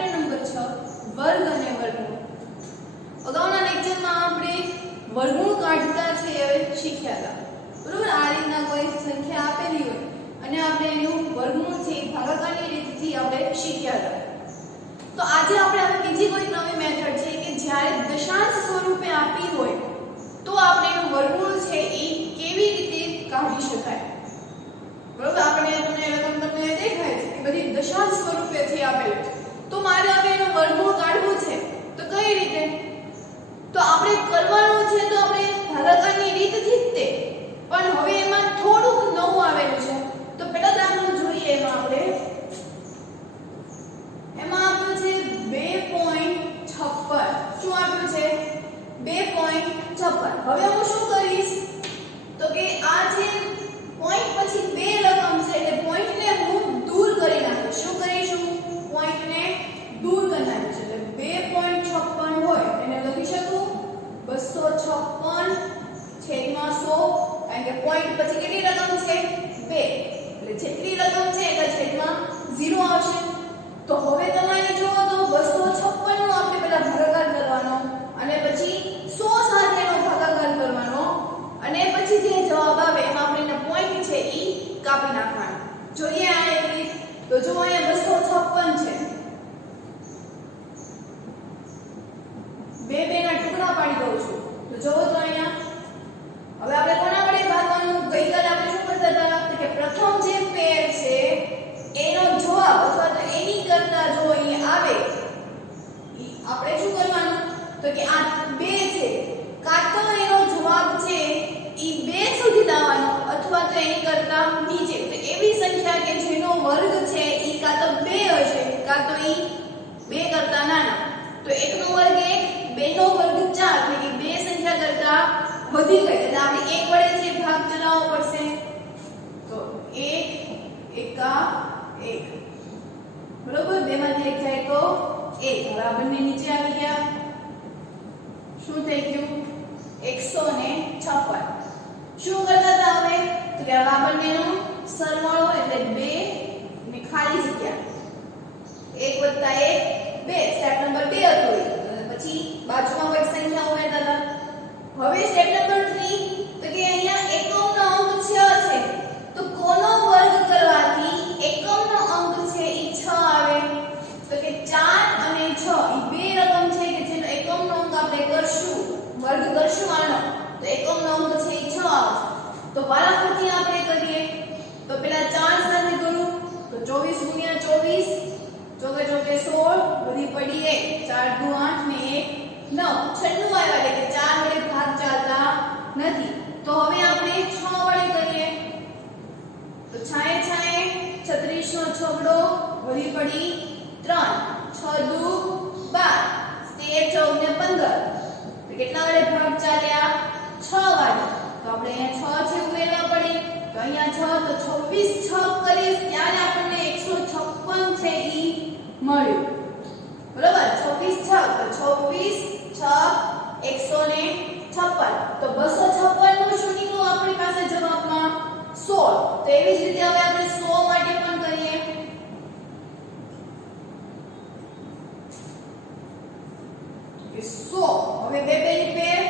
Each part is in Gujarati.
ચેપ્ટર નંબર 6 વર્ગ અને વર્ગમૂળ. અગાઉના લેક્ચરમાં આપણે વર્ગમૂળ કાઢતા છે એ શીખ્યા હતા. બરોબર, આ રીતના કોઈ સંખ્યા આપેલી હોય અને આપણે એનું વર્ગમૂળ છે ભાગાકારની રીતથી આપણે શીખ્યા હતા. તો આજે આપણે બીજી કોઈ નવી મેથડ છે કે જ્યારે દશાંશ સ્વરૂપે આપી હોય તો આપણે એનું વર્ગમૂળ છે એ કેવી રીતે કાઢી શકાય. બરોબર, આપણે તમને રકમ તમને દેખાય છે કે બધી દશાંશ સ્વરૂપે થી આપેલ છે, તો મારે હવે એનું વર્ગમૂળ કાઢવું છે તો કઈ રીતે? તો આપણે કરવાનું છે તો આપણે ભાગાકારની રીતથી જ તે, પણ હવે એમાં થોડુંક નવું આવેલું છે. તો પહેલા દાખલો જોઈએ. એમાં આપ્યું છે 2.56. શું આપ્યું છે? 2.56. હવે હું શું કરીશ તો કે આ જે પોઈન્ટ પછી બે રકમ છે એટલે પોઈન્ટ ને હું દૂર કરી નાખીશ. શું કરીશું? પોઈન્ટ ને દૂર કરી નાખીશ. એટલે 2.56 હોય એને લખી શકું 256 છેદમાં 100, કારણ કે પોઈન્ટ પછી કેટલી રકમ છે? 2, એટલે જેટલી રકમ છે એટલે છેદમાં 0 આવશે. તો હવે તમારે જોવો તો 256 નો આપણે પહેલા ભાગાકાર કરવાનો અને પછી 100 સાથે એનો ભાગાકાર કરવાનો અને પછી જે જવાબ આવે એમાં આપણે એના પોઈન્ટ છે ઈ કાપી નાખવાનો. જોઈએ આ એક રીત. તો જો અહીંયા 256 છે, બે ના ટુકડા પાડી દઉં છું. તો જોવો તો અહીંયા હવે આપણે કોના વડે ભાગવાનું? ગઈકાલે આપણે શું કરતા હતા કે પ્રથમ જે પેર છે એનો જવાબ અથવા તો એની કરતા જો અહીં આવે આપણે શું કરવાનું તો કે આ 2 છે કાં તો એનો જવાબ છે ઈ 2 સુધી લાવવાનો અથવા તો એની કરતા નીચે. તો એવી સંખ્યા કે જેનો વર્ગ છે ઈ કાં તો 2 હશે કાં તો ઈ 2 કરતા નાના. તો 1 નો વર્ગ 1, 2 નો વર્ગ 4, એટલે કે 2 સંખ્યા કરતા વધી ગઈ એટલે આપણે 1 વડે જે ભાગ ચલાવવો પડશે. તો 1 એકા 1, બરોબર, 2 માંથી 1 જાય તો 1. હવે આ બંને નીચે આવી ગયા. શું થઈ ગયું? 156. શું કરતા હતા હવે તો કે આ બંનેનો સરવાળો એટલે 2 ને ખાલી જગ્યા 1 + 1 2. સ્ટેપ નંબર 2 હતો એ. પછી બાજુમાં કોઈ સંખ્યા ઉમેરતા હતા. હવે સ્ટેપ નંબર 3 તો કે અહીંયા એકમનો અંક 6 છે, તો કોનો વર્ગ કરવાથી એકમનો અંક છે ઈ 6 આવે? તો કે 4 અને 6 ઈ બે રકમ છે કે જેનો એકમનો અંક આપણે કરશું, વર્ગ કરશું આનો, તો એકમનો અંક છે ઈ 6 આવશે. તો વારાફરતી આપણે કરીએ. તો પહેલા 4 સાથે કરું તો 24 * 24 ચોકે ચોકે 16 વધી પડી 1, 4 × 8 ને 1 9, છન્નું આવ્યા એટલે કે 4 વડે ભાગ ચાલતા નથી. તો હવે આપણે 6 વડે કરીએ. તો 6 છાએ 36 નો છગડો વધી પડી 3, 6 દુ 12, 13 14 ને 15, તો કેટલા વડે ભાગ ચાલ્યા? 6 વડે. તો આપણે અહીંયા 6 છે ઉમેરવા પડે. તો અહીંયા 6 તો 26 6 કરીશ ત્યારે આપણને 156 છે ઈ મળ્યું. બરોબર, 26 6 તો 26 6 156. તો 256 નું શું નીકળ્યું આપણી પાસે જવાબમાં? 16. તો એવી જ રીતે હવે આપણે 100 માટે પણ કરીએ. કે 100 હવે બે ની પેર.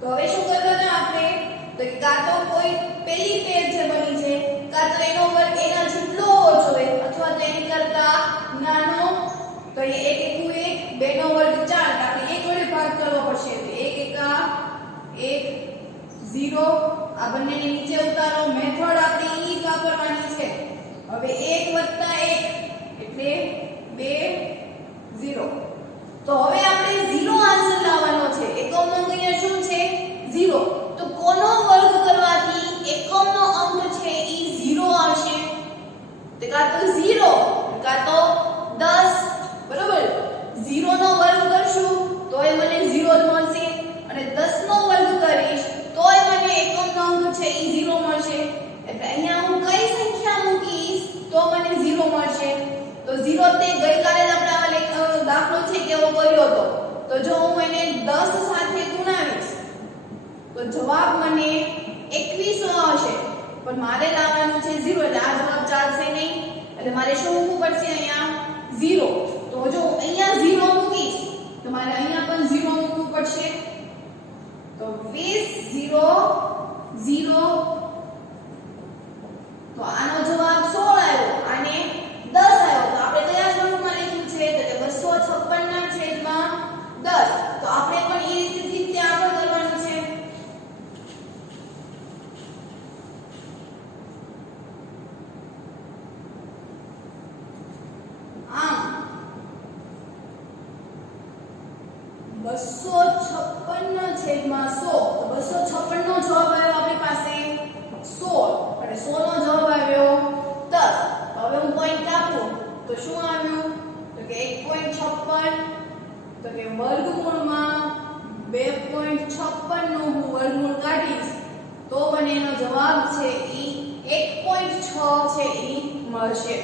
તો હવે શું કરતા હતા આપણે તો કાં તો કોઈ પેલી પેર જે બની છે કાં તો એનો વર્ગ એના જેટલો ઓછો હોય અથવા તો એની કરતા નાનો. તો એ 1 એકુ 1, 2 નો વર્ગ 4, આપણે 1 વડે ભાગ કરવો પડશે. તો 1 એકા 1 0. આ બંનેને નીચે ઉતારો. મેથડ આપણે ઈ જ વાપરવાની છે. હવે 1 + 1 એટલે 2 0. તો હવે આપણે 0 આન્સર લાવવાનો છે. એકમનો અંક અહીંયા શું છે? 0. તો કોનો વર્ગ કરવાથી એકમનો અંક છે ઈ 0 આવશે? તો કાં તો 0 કાં તો 10. બરોબર, 0 નો વર્ગ કરશું તોય મને 0 જ મળશે અને 10 નો વર્ગ કરીશ તોય મને એકમનો અંક છે ઈ 0 મળશે. એટલે અહીંયા હું કઈ સંખ્યા મૂકીશ તો મને 0 મળશે? તો 0 તે ગઈકાલે જ આપણે આ દાખલો છે કેવો કર્યો હતો. તો જો હું એને 10 સાથે ગુણાવીશ તો જવાબ મને 2100 આવશે. પણ મારે લાવવાનું છે 0 એટલે આ જવાબ ચાલશે નહીં. એટલે મારે શું મૂકવું પડશે? અહીંયા 0 તો જો અહીંયા 0 મૂકીશ તો મારે અહીંયા પણ 0 મૂકવું પડશે તો 20 0 0 તો આનો જવાબ 16 આવ્યો આને 10 આવ્યો તો આપણે કયા સ્વરૂપમાં લખ્યું છે તો કે 256 ના છેદમાં 10 તો આપણે પણ એ રીતે આગળ કરવાનું છે આમ 256 ના છેદમાં 100 તો 256 નો જવાબ આવ્યો આપણી પાસે 16 અને 100 નો જવાબ આવ્યો 10 તો હવે હું પોઈન્ટ આપું તો શું આવ્યું તો કે 1.56 તો કે વર્ગમૂળમાં 2.56 નો હું વર્ગમૂળ કાઢીશ તો મને એનો જવાબ છે ઈ 1.6 છે ઈ મળશે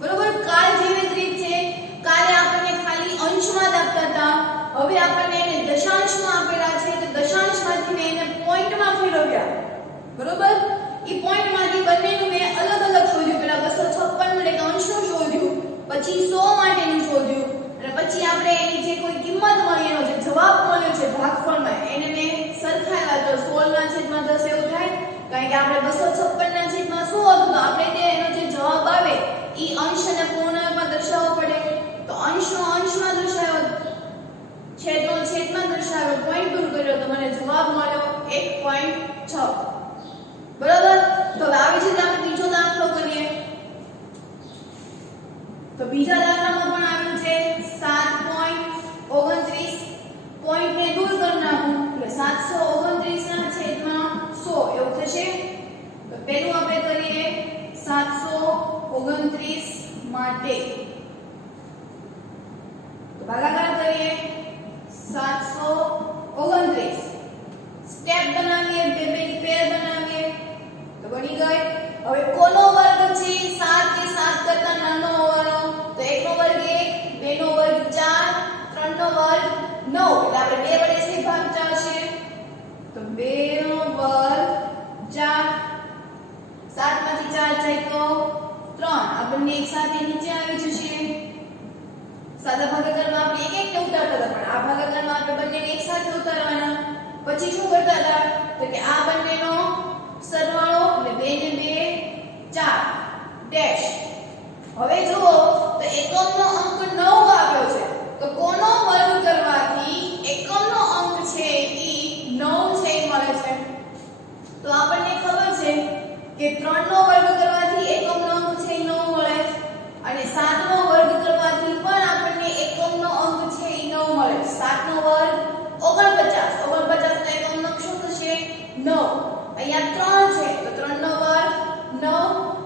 બરોબર કાલ જેવી જ રીત છે કાલે આપણને ખાલી અંશમાં જ આપતા હતા હવે આપણને એને દશાંશમાં આપેલા છે તો દશાંશમાંથી મેં એને પોઈન્ટમાં ફેરવ્યા બરોબર ઈ પોઈન્ટમાંથી બંનેનું મેં અલગ અલગ શોધ્યું પેલા 256 નું એટલે અંશનું શોધ્યું પછી 100 માટેનું શોધ્યું અને પછી આપણે એની જે કોઈ કિંમત મળી એનો જે જવાબ મળ્યો છે ભાગફળમાં એને મેં સરખાવ્યા તો 16 ના છેદમાં 10 એવું થાય કારણ કે આપણે 256 ના છેદમાં 100 હતું તો આપણે તે એનો જે જવાબ આવે ઈ અંશ અને પૂર્ણાંકમાં દર્શાવવો પડે તો અંશનો અંશમાં દર્શાવ્યો છેદનો છેદમાં દર્શાવ્યો પોઈન્ટ દૂર કર્યો તો મને જવાબ મળ્યો 1.6 બરાબર તો હવે આવી રીતે આપણે બીજો દાખલો કરીએ તો બીજા દાખલામાં પણ આવ્યું છે 7.29 પોઈન્ટને દૂર કરી નાખું એટલે 729 ના છેદમાં 100 એવું થશે તો પહેલું આપણે કરીએ 729 માટે તો ભાગાકાર કરીએ 729 સ્ટેપ બનાવીએ બે બે ની પેર બનાવીએ તો બની ગઈ હવે કોનો વર્ગ છે 7 કે 7 કરતા નાનો હોવાનો તો 1 નો વર્ગ 1 2 નો વર્ગ 4 3 નો વર્ગ 9 એટલે આપણે 2 વડે શી ભાગ ચાલશે તો 2 નો વર્ગ 4 7 માંથી 4 જાય તો 3 આ બંને એક સાથે નીચે આવી જશે સાદા ભાગાકારમાં આપણે એક એક ઉતારતા હતા પણ આ ભાગાકારમાં આપણે બંનેને એક સાથે ઉતારવાના પછી શું કરતા હતા તો કે આ બંનેનો સરવાળો એટલે 2 ને 2 4 ડેશ હવે જુઓ તો એકમનો અંક 9 આવ્યો છે તો કોનો વર્ગ કરવાથી એકમનો અંક છે ઈ 9 છે મળે છે તો આપણને ખબર છે કે 3 નો વર્ગ કરવાથી એકમનો અંક છે 9 મળે અને 7 નો વર્ગ કરવાથી પણ આપણને એકમનો અંક છે 9 મળે 7 નો વર્ગ 49 49 નો એકમનો અંક શું થશે 9 અહીંયા 3 છે તો 3 નો વર્ગ 9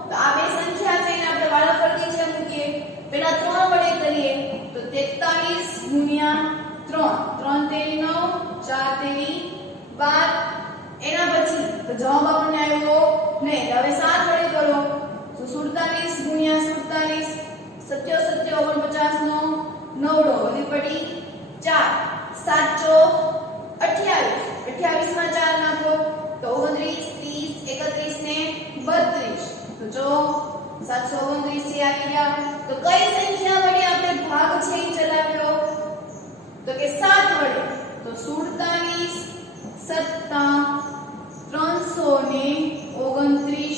તો આ બે સંખ્યા છે એને આપણે વાળા ફરતી છે મૂકીએ પેલા 3 વડે કરીએ તો 43 ગુણ્યા 3 3 તેરી 9 4 તેરી 12 એના પછી તો જવાબ આપણને આવ્યો નહીં હવે 7 વડે કરો તો 47 ગુણ્યા 47 77 49 નો 9 વધી પડી 4 7 ચોક 28 28 માં 4 નાખો તો 29 30 31 ને 32 તો જો 729 થી આવી ગયા તો કઈ સંખ્યા વડે આપણે ભાગ છે ઈ ચલાવ્યો તો કે 7 વડે તો 47 સત્તા 329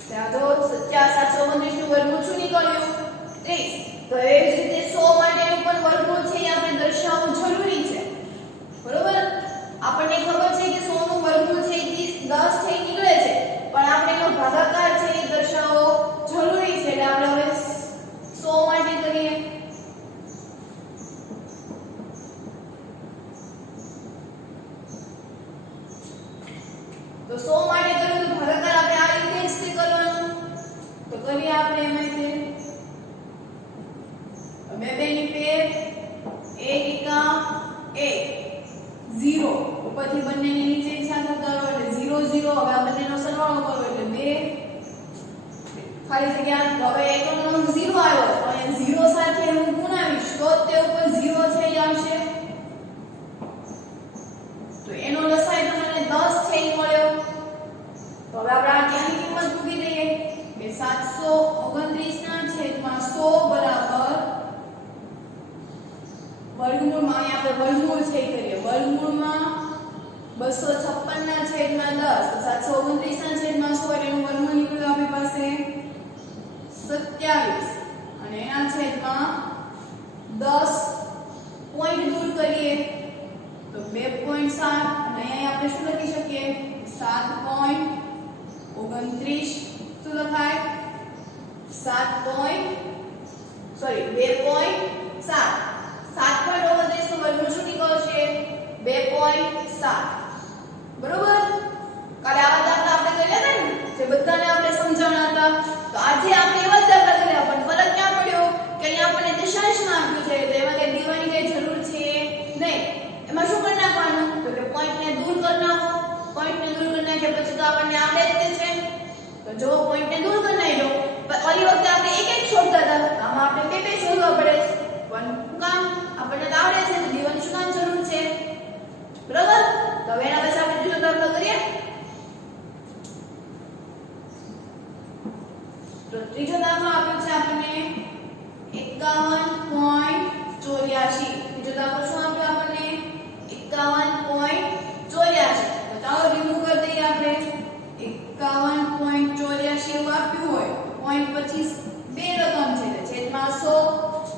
ત્યાં તો 729 નું વર્ગમૂળ શું નીકળ્યું 30 તો એવી જ રીતે 100 માટેનું પણ વર્ગમૂળ છે એ આપણે દર્શાવવું જરૂરી છે બરોબર આપણને ખબર છે કે 100 નું વર્ગમૂળ છે 10 છે નીકળે છે પણ આપણે એનો ભાગાકાર છે એ દર્શાવવો જરૂરી છે એટલે આપણે હવે 100 માટે કરીએ તો 100 માટે કરીએ તો ભાગાકાર આપણે આ રીતે જ કરવાનો તો કરીએ આપણે એમાં તે બે બે ની પેર 1 એકા 1 0 ઉપરથી બંનેને નીચે એક સાથે ઉતારો એટલે 0 0 હવે આ બંનેનો સરવાળો કરો એટલે 2 ખાલી જગ્યા હવે એકમનો અંક 0 આવ્યો અને 0 સાથે હું ગુણાવીશ તો તે ઉપર 0 છે એ આવશે તો એનો લસાઅ તમને 10 છે એ મળ્યો તો હવે આપણે આ ત્યાંની કિંમત મૂકી દઈએ કે 729 ના છેદમાં 100 બરાબર વર્ગમૂળમાં અહીં આપણે વર્ગમૂળ છે એ કરીએ વર્ગમૂળમાં 256 ના છેદમાં 10 તો 729 ના છેદમાં 100 એટલે એનું વર્ગમૂળ નીકળ્યું આપણી પાસે 27 અને એના છેદમાં 10 પોઈન્ટ દૂર કરીએ તો 2.7 અને અહીં આપણે શું લખી શકીએ 7.29 શું લખાય 2.7 7.29 નું વર્ગમૂળ શું નીકળશે 2.7 બરોબર કાલે આવા દાખલા આપણે કર્યા હતા ને જે બધાને આપણે સમજાવના હતા તો આજે આપણે એવા દાખલા કર્યા પણ ફરક ક્યાં પડ્યો કે અહીંયા આપણને દશાંશમાં આપ્યું છે તો એમાં કઈ દીવાની કઈ જરૂર છે નહીં એમાં શું કરી નાખવાનું તો કે પોઈન્ટને દૂર કરી નાખો પોઈન્ટને દૂર કરી નાખ્યા પછી તો આપણને આવડે જ છે તો જો પોઈન્ટને દૂર કરી નાખ્યો પણ ઓલી વખતે આપણે એક એક શોધતા હતા આમાં આપણે બે બે શોધવા પડે પણ કામ આપણને તો આવડે છે તો દીવાની શું કામ જરૂર છે બરાબર તો હવે એના પછી આપણે બીજો દાખલો કરીએ તો ત્રીજો દાખલો આપ્યો છે આપણને 51.84 ત્રીજો દાખલો શું આપ્યો આપણને 51.84 તો ચાલો રિમૂવ કરી દઈએ આપણે 51.84 એવું આપ્યું હોય પોઈન્ટ પછી બે રકમ છે એટલે છેદમાં 100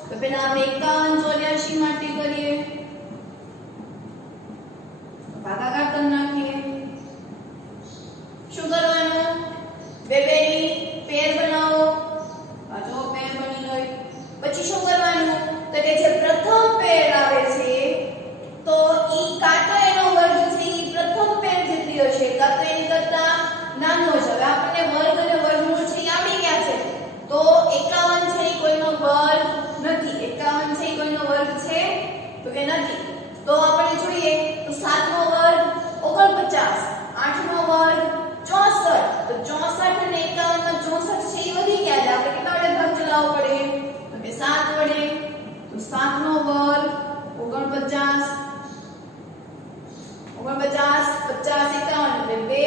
તો પહેલા આપણે 51.84 માટે કરીએ ભાગાકાર કરી નાખીએ શું કરવાનું બે બેની પેર બનાવો આ જો પેર બની ગઈ પછી શું કરવાનું તો કે જે પ્રથમ પેર આવે છે તો ઈ કાંટો એનો વર્ગ છે ઈ પ્રથમ પેર જેટલી હશે કાં તો એની કરતા નાનો છે હવે આપણને વર્ગ અને વર્ગમૂળ છે ઈ આવડી ગયા છે તો 51 છે ઈ કોઈનો વર્ગ નથી 51 છે ઈ કોઈનો વર્ગ છે તો કે નથી તો આપણે જોઈએ તો 7 નો વર્ગ 49 8 નો વર્ગ 64 તો 64 અને 51 માં 64 છે ઈ વધી ગયા છે આપણે કેટલા વડે ભાગ ચલાવવો પડે તો કે 7 વડે તો 7 નો વર્ગ 49 50 51 એટલે 2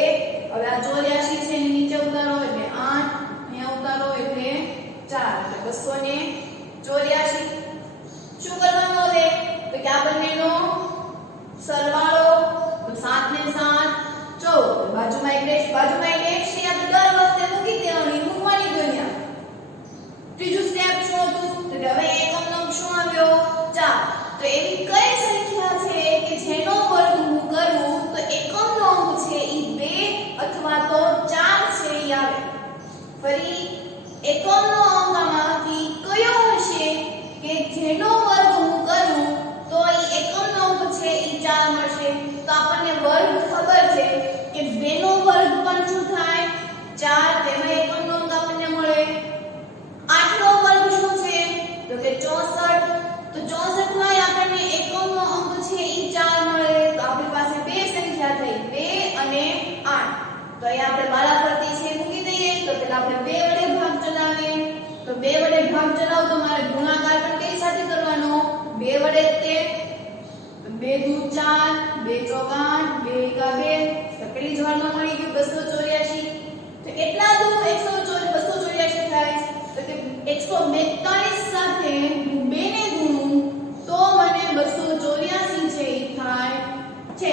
હવે આ 84 છે એની નીચે ઉતારો એટલે 8 અહીંયા ઉતારો એટલે 4 એટલે 284 શું કરવાનું હવે તો કે આ બંનેનો સરવાળો તો 7 ને 7 14 બાજુમાં એક ડેશ છે આપણે દર વખતે મૂકી દેવાની મૂકવાની દુનિયા ત્રીજું સ્ટેપ શું હતું તો કે હવે એકમનો શું આવ્યો 4 તો એવી કઈ સંખ્યા છે કે જેનો વર્ગમૂળ કરું તો એકમનો અંક છે ઈ 2 અથવા તો 4 છે ઈ આવે ફરી એકમનો અંક આમાંથી કયો હશે કે જેનો વર્ગમૂળ કરું તો ઈ એકમનો અંક છે ઈ 4 મળશે તો આપણને વર્ગ ખબર છે કે 2 નો વર્ગ પણ શું થાય 4 તેમાં એકમનો અંક આપણને મળે 8 નો વર્ગ શું છે તો કે 64 તો 64 માં આપણને એકમનો અંક છે ઈ 4 મળે તો આપણી પાસે બે સંખ્યા થઈ 2 અને 8 તો અહીં આપણે બારા ફરતી છે મૂકી દઈએ તો પહેલા આપણે 2 વડે ભાગ ચલાવીએ તો 2 વડે ભાગ ચલાવ તો મારે ગુણાકાર પણ કઈ સાથે કરવાનો 2 વડે તે 2 દુ 4 2 ચોક 8 2 એકા 2 તો કેટલી જવાબમાં મળી ગયું 284 તો કેટલા દુ 284 થાય તો કે 142 સાથે હું 2 ને ગુણું તો મને 284 છે ઈ થાય છે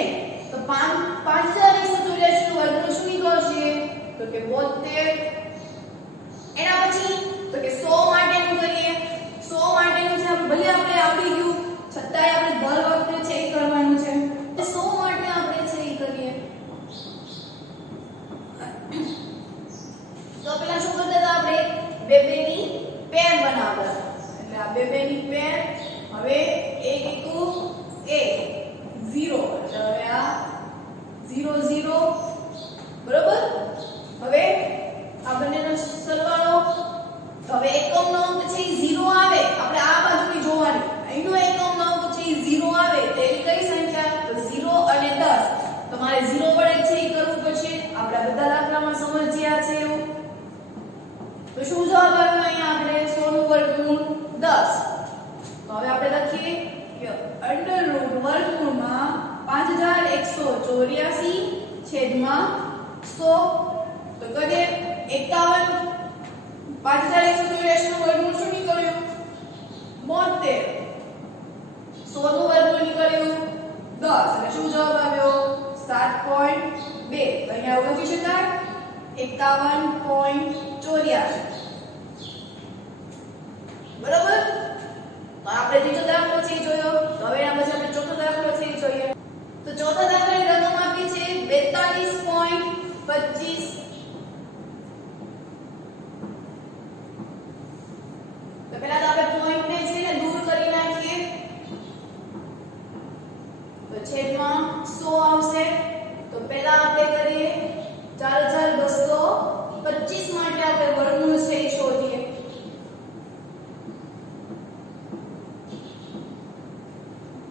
તો 5184 નું વર્ગમૂળ શું નીકળશે તો કે 72 એના પછી તો કે 100 માટેનું કરીએ 100 માટેનું છે ભલે આપણે આવડી ગયું છતાંય આપણે દર વખતે છે ઈ કરવાનું છે તો 100 માટે આપણે છે ઈ કરીએ તો પહેલા શું કરતા હતા આપણે બે બેની પેર બનાવતા એટલે આ બે બેની પેર હવે 1 1 0 એટલે હવે આ 0 0 બરોબર હવે આ બંનેનો સરવાળો હવે એકમનો અંક છે ઈ 0 આવે આપણે આ બાજુની જોવાની અહીંનો એકમનો અંક છે ઈ 0 આવે તો એ કઈ સંખ્યા તો 0 અને 10 તો મારે 0 વડે છે ઈ કરવું પડશે આપણે બધા દાખલામાં સમજ્યા છે એવું તો શું જવાબ આવ્યો અહીંયા આપણે 100 નું વર્ગમૂળ 10 તો હવે આપણે લખીએ કે અંડર રૂટ વર્ગમૂળમાં 5184 છેદમાં 100 તો કરીએ 51 5184 નું વર્ગમૂળ શું નીકળ્યું 100 નું વર્ગમૂળ નીકળ્યું 10 એટલે શું જવાબ આવ્યો 7.2 અહીંયા લખી શકાય 51.84 બરાબર તો આપણે ત્રીજો દાખલો છે જોયો તો હવે આમાં આપણે ચોથો દાખલો છે જોઈએ તો ચોથા દાખલાની રકમ આપી છે 42.25 તો પહેલા તો આપણે પોઈન્ટ ને છે ને દૂર કરી નાખીએ તો છેદમાં 100 આવશે તો પહેલા આપણે કરીએ 4225 માટે આપણે વર્ગમૂળ છે એ શોધીએ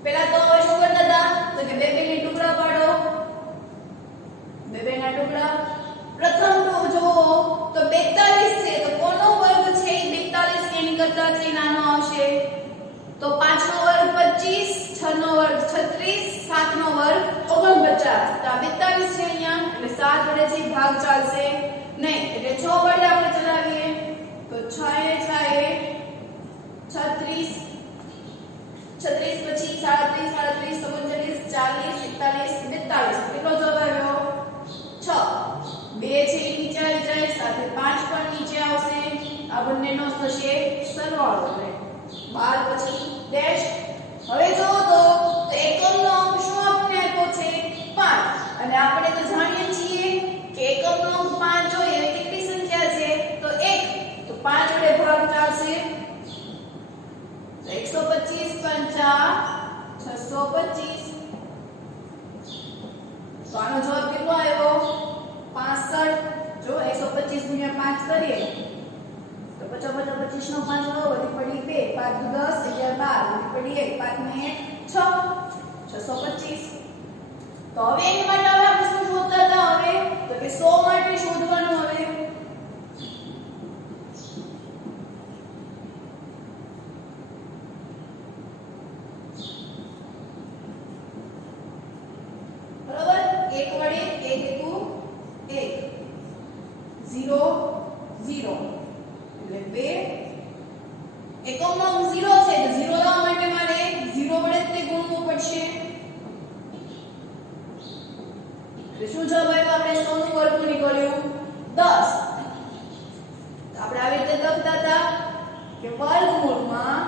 પહેલા તો હવે શું કરતા હતા તો કે બે બે ને ટુકડા પાડો બે બે ના ટુકડા પ્રથમ તો જો તો 42 છે તો કોનો વર્ગ છે 42 એની કરતા છે નાનો આવશે તો 5 નો વર્ગ 25 6 નો વર્ગ 36 7 નો વર્ગ 49 તો આ 42 છે અહીંયા એટલે 7 વડે છે ભાગ ચાલશે નહીં એટલે 6 વડે આપણે ચલાવીએ તો 6 એ 36 36 પછી 37 38 39 40 41 42 કેટલો જવાબ આવ્યો 6 2 છે નીચે આવી જાય સાથે 5 પણ નીચે આવશે આ બંનેનો થશે સરવાળો એટલે 12 પછી ડેશ હવે જો તો એકમનો અંક શું આપણે આપ્યો છે 5 અને આપણે તો જાણીએ છીએ કે એકમનો અંક 5 જોઈએ અને કેટલી સંખ્યા છે તો 1 તો 5 વડે ભાગ ચાલશે 125 50 625 તો આનો જવાબ કેટલો આવ્યો 65 જો 125 ગુણ્યા 5 કરીએ તો 50 25 નો 5 વધી પડી 2 5 10 11 12 વધી પડી 1 5 ને 6 625 તો હવે એની માટે હવે આપણે શું શોધતા હતા હવે તો કે 100 માટે શોધવાનું હવે એકમનો અંક 0 છે તો 0 લાવવા માટે મારે 0 વડે તે ગુણવું પડશે તો શું જવાબ આવ્યો આપણે 100 નું વર્ગમૂળ નીકળ્યું 10 આપણે આવી રીતે લખતા હતા કે વર્ગમૂળમાં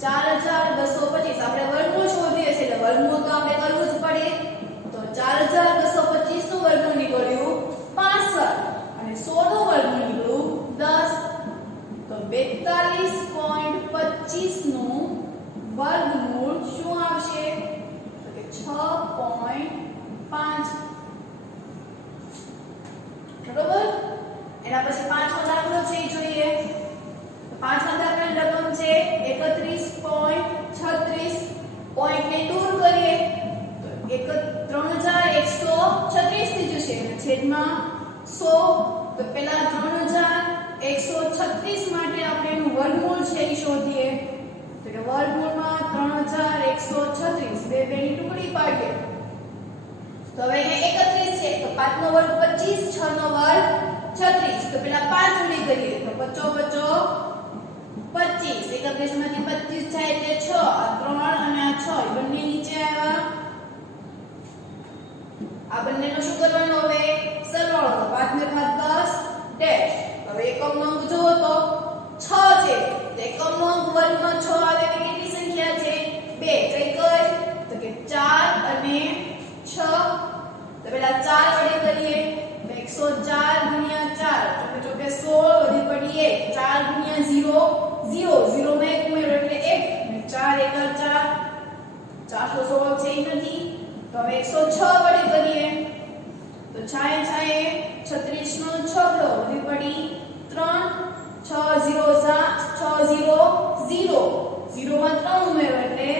4225 આપણે વર્ગમૂળ શોધીએ છીએ એટલે વર્ગમૂળ તો આપણે કરવું જ પડે તો 4225 નું વર્ગમૂળ નીકળ્યું 65 અને 100 નું વર્ગમૂળ નીકળ્યું 10 તો 42.25 નું વર્ગમૂળ શું આવશે તો કે 6.5 બરોબર એના પછી પાંચમો દાખલો છે એ જોઈએ તો પાંચમા દાખલાની રકમ છે 31.36 પોઈન્ટ ને દૂર કરીએ તો 3136 થઈ જશે અને છેદમાં 100 તો પહેલા 3136 માટે આપણે એનું વર્ગમૂળ છે એ શોધીએ તો કે વર્ગમૂળમાં 3136 બે બેની ટુકડી પાડીએ તો હવે અહીંયા 31 છે તો 5 નો વર્ગ 25 6 નો વર્ગ 36 તો પહેલા 5 ઉડી કરીએ તો 50 25 31 માંથી 25 જાય એટલે 6 આ 3 અને આ 6 બંને નીચે આવ્યા આ બંનેનો શું કરવાનો હવે સરવાળો તો 5 ને 5 10 ડેશ હવે એકમનો અંક જોવો તો 6 છે તો એકમનો અંક વર્ગમાં 6 આવે એટલે કેટલી સંખ્યા છે 2 કઈ કઈ તો કે 4 અને 6 તો પહેલા 4 વડે કરીએ 104 ગુણ્યા 4 તો કે 16 વધી પડી 1 4 ગુણ્યા 0 0 0 માં 1 ઉમેરો એટલે 1 અને 4 એકા 4 416 છે ઈ નથી તો હવે 106 વડે કરીએ તો 6 36 નો છગડો વધી પડી 3 6 0 0 0 માં 3 ઉમેરો એટલે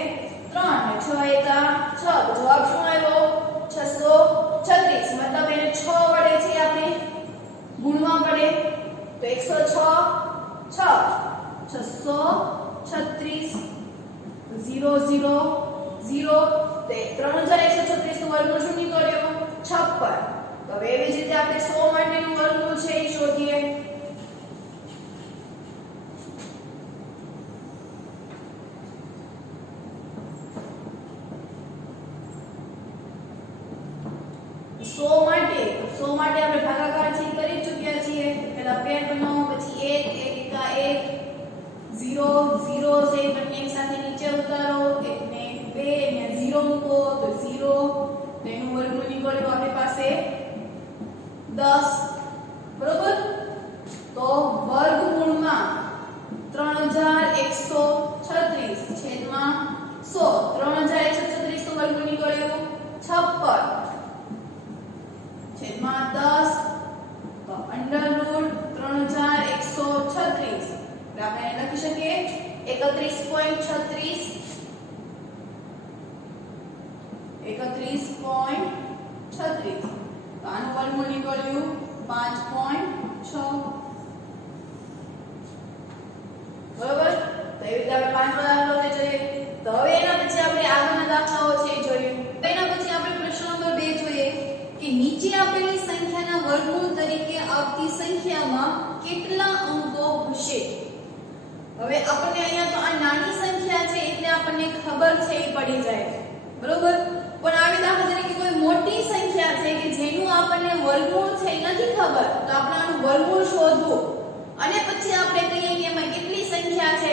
3 અને 6 એકા 6 જવાબ શું આવ્યો 636 મતલબ એને 6 વડે છે આપણે ગુણવા પડે તો 636 0 0 0 તે 3136 નું વર્ગમૂળ શું નીકળ્યો 56 તો હવે એવી જ રીતે આપણે 100 માટેનું વર્ગમૂળ છે એ શોધીએ 10 બરોબર તો વર્ગમૂળમાં 3136 છેદમાં 100 3136 નું વર્ગમૂળ નીકળ્યું 56 છેદમાં 10 તો અંડરરૂટ 3136 આપણે લખી શકીએ 31.36 તો આનું વર્ગમૂળ નીકળ્યું 5.6 બરોબર તો એવી રીતે આપણે પાંચમો દાખલો જોઈએ તો હવે એના પછી આપણે આગળના દાખલાઓ છે એ જોયું એના પછી આપણે પ્રશ્ન નંબર 2 જોઈએ કે નીચે આપેલી સંખ્યાના વર્ગમૂળ તરીકે આવતી સંખ્યામાં કેટલા અંકો હશે હવે આપણને અહીંયા તો આ નાની સંખ્યા છે એટલે આપણને ખબર છે એ પડી જાય બરોબર પણ આવી દાખલા તરીકે કોઈ મોટી સંખ્યા છે કે જેનું આપણને વર્ગમૂળ છે એ નથી ખબર તો આપણે આનું વર્ગમૂળ શોધવું અને પછી આપણે કહીએ કે એમાં કેટલી સંખ્યા છે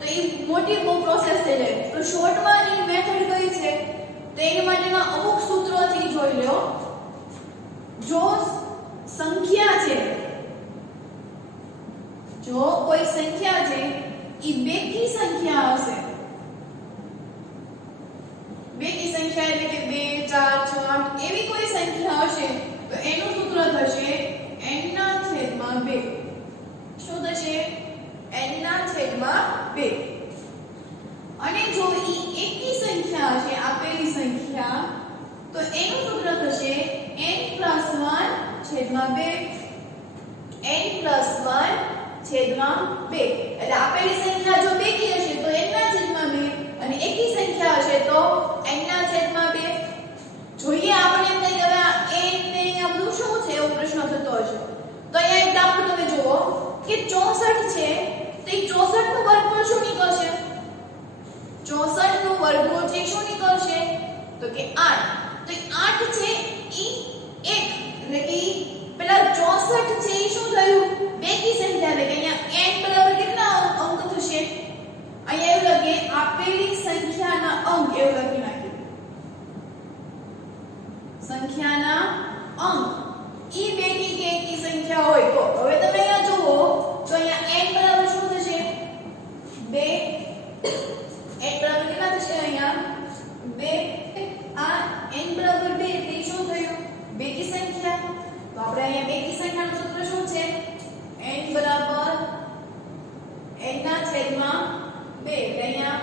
તો એ મોટી બહુ પ્રોસેસ થઈ જાય તો શોર્ટમાં ની મેથડ કઈ છે તો એની માટેના અમુક સૂત્રો છે જોઈ લો જો સંખ્યા છે જો કોઈ સંખ્યા છે ઈ બેકી સંખ્યા હશે બેકી સંખ્યા એટલે કે 2 4 6 એવી કોઈ સંખ્યા હશે તો એનું સૂત્ર થશે n/2 શું થશે n/2 અને જો ઈ એકી સંખ્યા છે આપેલી સંખ્યા તો એનું સૂત્ર થશે n+1/2 n+1/2 એટલે આપેલી સંખ્યા જો બેકી હશે તો n/2 અને એકી સંખ્યા હશે તો n/2 જોઈએ આપણે એમ થાય કે હવે આ n ને આ બધું શું છે એવો પ્રશ્ન થતો હશે તો અહીંયા એક દાખલો તમે જુઓ કે 64 છે તો એ 64 નું વર્ગમૂળ શું નીકળશે 64 નું વર્ગમૂળ છે શું નીકળશે તો કે 8 તો 8 છે ઈ 1 એટલે કે પેલા 64 છે ઈ શું થયું બેકી સંખ્યા એટલે કે અહીંયા n બરાબર કેટલા અંક થશે અહીંયા એવું લખીએ આપેલી સંખ્યાના અંક એવું લખી નાખ્યું સંખ્યાના અંક ઈ બેકી કે એકી સંખ્યા હોય તો હવે તમે અહીંયા જુઓ તો અહીંયા n બરાબર શું થશે 2 n બરાબર કેટલા થશે અહીંયા 2 આ n બરાબર 2 તે શું થયું બેકી સંખ્યા તો આપણે અહીંયા બેકી સંખ્યાનું સૂત્ર શું છે n બરાબર n/2 એટલે અહીંયા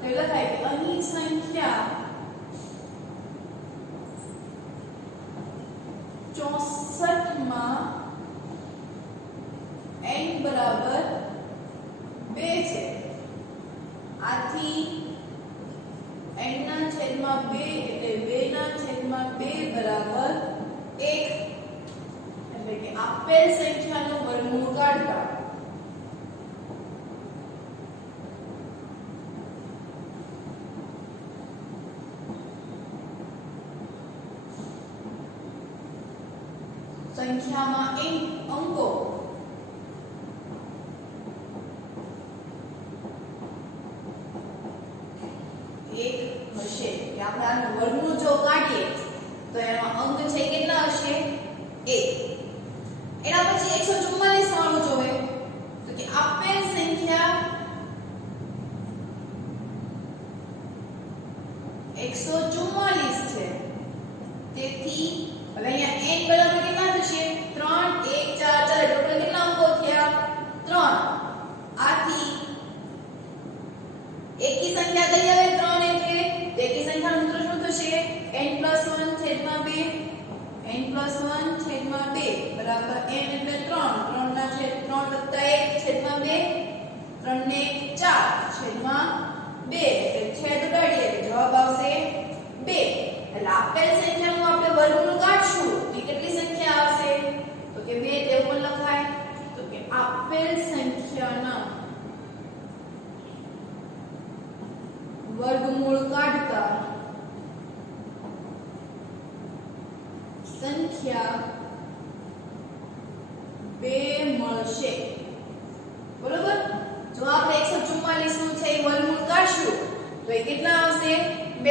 તો લખાય કે અહીં સંખ્યા 64 માં n બરાબર 2 છે આથી n/2 એટલે 2/2 બરાબર 1 એટલે કે આપેલ સંખ્યાનું વર્ગમૂળ કાઢતા સંખ્યામાં અંકો એક હશે કે આપણે આનું વર્ગમૂળ જો કાઢીએ તો એમાં અંક છે કેટલા હશે 1 એના પછી 144 વાળું જોઈએ તો કે આપેલ સંખ્યા 144 છે તેથી હવે અહીંયા n બરાબર કેટલા થશે 3 1 4 4 ટોટલ કેટલા અંકો થયા 3 આથી એકી સંખ્યા કઈ આવે 3 એટલે એકી સંખ્યાનું સૂત્ર શું થશે n+1/2 n+1/2 બરાબર n એટલે 3 3/3 + 1/2 3 ને 4/2 એટલે છેદ ઉડાડીએ એટલે જવાબ આવશે 2 એટલે આપેલ સંખ્યાનું આપણે વર્ગમૂળ કાઢશું તો કેટલી સંખ્યા આવશે તો કે 2 તે ઉપર લખાય તો કે આપેલ સંખ્યાના વર્ગમૂળ કાઢતા સંખ્યા 2 મળશે બરોબર જો આપણે 144 નું છે એ વર્ગમૂળ કાઢશું તો એ કેટલા આવશે 2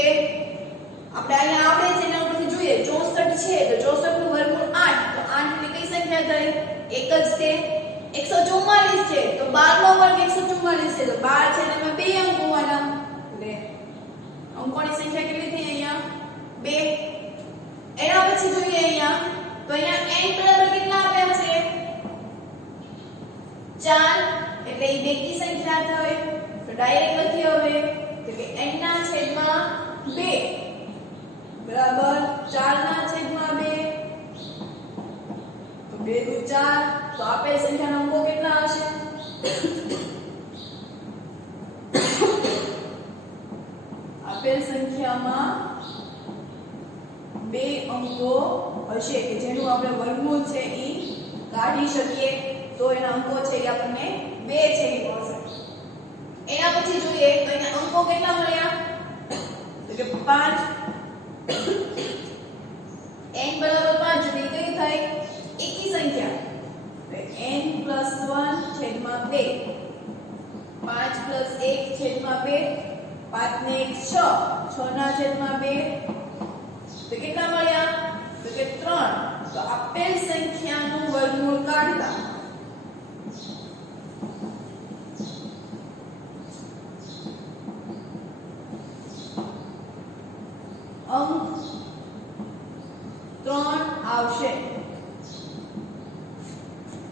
આપણે અહીંયા આપણે છે એના ઉપરથી જોઈએ 64 છે તો 64 નું વર્ગમૂળ 8 તો 8 એટલે કઈ સંખ્યા થઈ? એક જ છે. 144 છે તો 12 નો વર્ગ 144 છે તો 12 છે એમાં બે અંક હોવાના એટલે અંકોની સંખ્યા કેટલી થઈ અહીંયા? 2. એના પછી જોઈએ અહીંયા તો અહીંયા n બરાબર કેટલા આપ્યા છે? 4 એટલે એ બેકી સંખ્યા થઈ તો ડાયરેક્ટ લખીએ હવે કે n ના છેદમાં 2 બરાબર 4 ના છેદમાં 2 તો 2 દુ 4 તો આપેલ સંખ્યાના અંકો કેટલા હશે? આપેલ સંખ્યામાં 2 અંકો હશે કે જેનું આપણે વર્ગમૂળ છે એ કાઢી શકીએ તો એના અંકો છે કે આપણને 2 છે એ મળશે. એના પછી જોઈએ તો એના અંકો કેટલા મળ્યા? તો કે 5 n બરાબર 5 એટલે કઈ થાય? એકી સંખ્યા n + 1 છેદમાં 2 5 + 1 છેદમાં 2 5 ને 1 6 6 ના છેદમાં 2 તો કેટલા મળ્યા? તો કે 3. તો આપેલ સંખ્યાનું વર્ગમૂળ કાઢતા અંક 3 આવશે.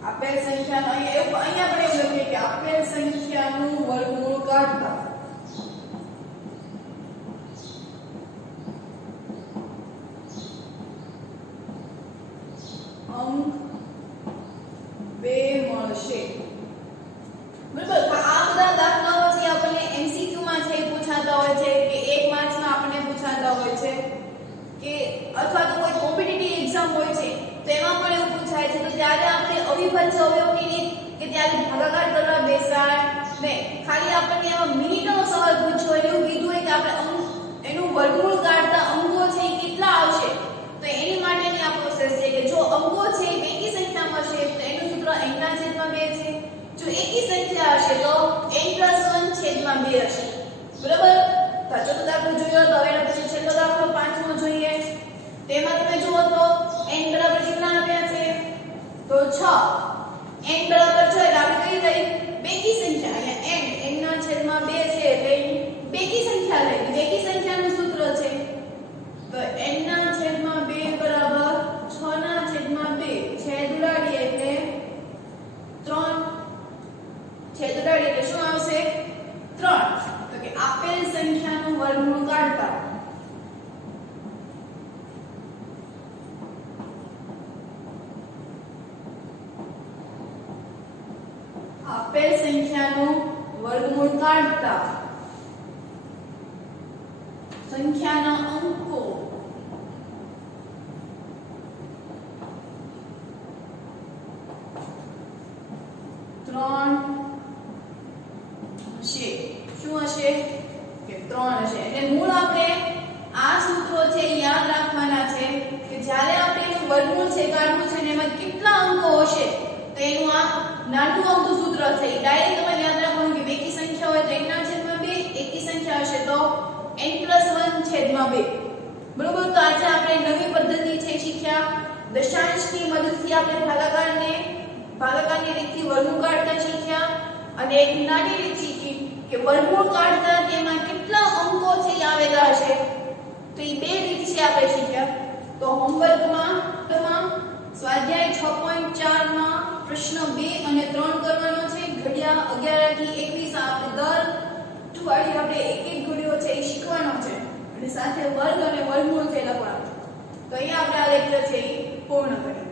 આપેલ સંખ્યાનો અહીંયા પણ એવું લખીએ કે આપેલ સંખ્યાનું વર્ગમૂળ કાઢતા અંક 2 મળશે. બરાબર. આ બધા દાખલાઓ છે આપણને MCQ માં છે પૂછાતા હોય છે કે 1 માર્ક્સમાં આપણને પૂછાતા હોય છે કે અથવા તો કોઈ કોમ્પિટિટિવ એક્ઝામ હોય છે તો એમાં પણ એવું પૂછાય છે તો ત્યારે આપણે અવિભાજ્ય અવયવની રીત કે ત્યારે ભાગાકાર કરવા બેસાય ને ખાલી આપણને એમાં મિનિટનો સવાલ પૂછ્યો હોય એવું કીધું હોય કે આપણે એનું વર્ગમૂળ કાઢતા અંકો છે એ કેટલા આવશે તો એની માટેની આ પ્રોસેસ છે કે જો અંકો છે એ બેકી સંખ્યામાં છે તો એનું સૂત્ર n ના છેદમાં 2 છે. જો એકી સંખ્યા હશે તો n + 1 છેદમાં 2 હશે. બરાબર. તો ચોથો દાખલો જોયો તો હવે પછી છેલ્લો દાખલો પાંચમો જોઈએ. તેમાં તમે જુઓ તો n બરાબર કેટલા આપ્યા છે? તો 6. n બરાબર 6 એટલે આપણે કઈ થઈ? બેકી સંખ્યા. અહીંયા n ના છેદમાં 2 છે એટલે બેકી સંખ્યા થઈ. બેકી સંખ્યાનું સૂત્ર છે તો n ના છેદમાં 2 બરાબર 6 ના છેદમાં 2 છેદ ઉડાડીએ એટલે 3 છેદ ઉડાડીએ એટલે શું આવશે? 3. તો કે આપેલ સંખ્યાનું વર્ગમૂળ કાઢતા આપેલ સંખ્યાનું વર્ગમૂળ કાઢતા સંખ્યાના અંકો હશે. શું હશે? કે 3 હશે. એટલે મૂળ આપણે આ સૂત્રો છે યાદ રાખવાના છે કે જ્યારે આપણે એનું વર્ગમૂળ છે કાઢવું છે ને એમાં કેટલા અંકો હશે તો એનું આ નાનું અમથું સૂત્ર છે ડાયરેક્ટ તમારે યાદ રાખવાનું કે બેકી સંખ્યા હોય તો n ના છેદમાં 2 એકી સંખ્યા હશે તો n + 1 છેદમાં 2. બરોબર. તો આજે આપણે નવી પદ્ધતિ છે શીખ્યા. દશાંશની મદદથી આપણે ભાગાકારની રીતથી વર્ગમૂળ કાઢતા શીખ્યા અને એક નાની રીત શીખી કે વર્ગમૂળ કાઢતા તેમાં કેટલા અંકો છે આવેલા હશે તો એ બે રીત છે આપણે શીખ્યા. તો હોમવર્કમાં તમામ સ્વાધ્યાય 6.4 માં પ્રશ્ન 2 અને 3 કરવાનો છે. ઘડિયા 11 થી 21 આપણે દર અઠવાડિયે આપણે એક ઘડિયો છે એ શીખવાનો છે અને સાથે વર્ગ અને વર્ગમૂળ છે લખવાનું. તો અહીંયા આપણે આ લેક્ચર છે એ પૂર્ણ કરીએ.